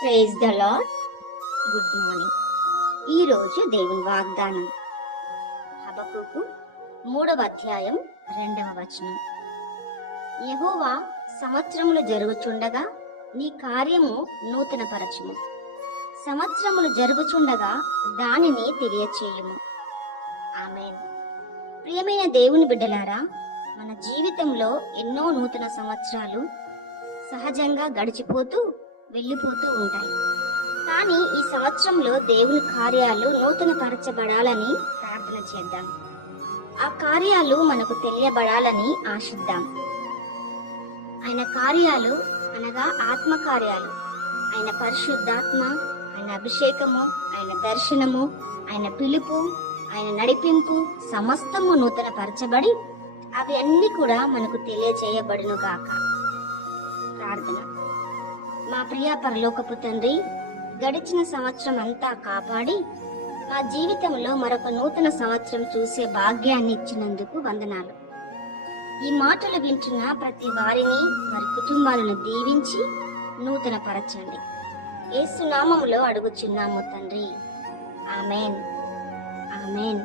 Praise the lord. Good morning. ఈరోజు దేవుని వాగ్దానం హబక్కూకు 3వ అధ్యాయం 2వ వచనం. యెహోవా సంవత్సరములు జరుగుచుండగా నీ కార్యము నూతనపరచుము, సంవత్సరములు జరుగుచుండగా దానిని తెలియచేయుము. ఆమేన్. ప్రియమైన దేవుని బిడ్డలారా, మన జీవితంలో ఎన్నో నూతన సంవత్సరాలు సహజంగా గడిచిపోతూ వెళ్ళిపోతూ ఉంటాయి. కానీ ఈ సంవత్సరంలో దేవుని కార్యాలు నూతన పరచబడాలని ప్రార్థన చేద్దాం. ఆ కార్యాలు మనకు తెలియబడాలని ఆశిద్దాం. ఆయన కార్యాలు అనగా ఆత్మ కార్యాలు, ఆయన పరిశుద్ధాత్మ, ఆయన అభిషేకము, ఆయన దర్శనము, ఆయన పిలుపు, ఆయన నడిపింపు సమస్తము నూతన పరచబడి అవి అన్ని కూడా మనకు తెలియజేయబడును గాక. ప్రార్థన. మా ప్రియ పరలోకపు తండ్రి, గడిచిన సంవత్సరం అంతా కాపాడి మా జీవితంలో మరొక నూతన సంవత్సరం చూసే భాగ్యాన్ని ఇచ్చినందుకు వందనాలు. ఈ మాటలు వింటున్న ప్రతి వారిని, వారి కుటుంబాలను దీవించి నూతన పరచండి. యేసు నామములో అడుగుచున్నాము తండ్రి. ఆమేన్. ఆమేన్.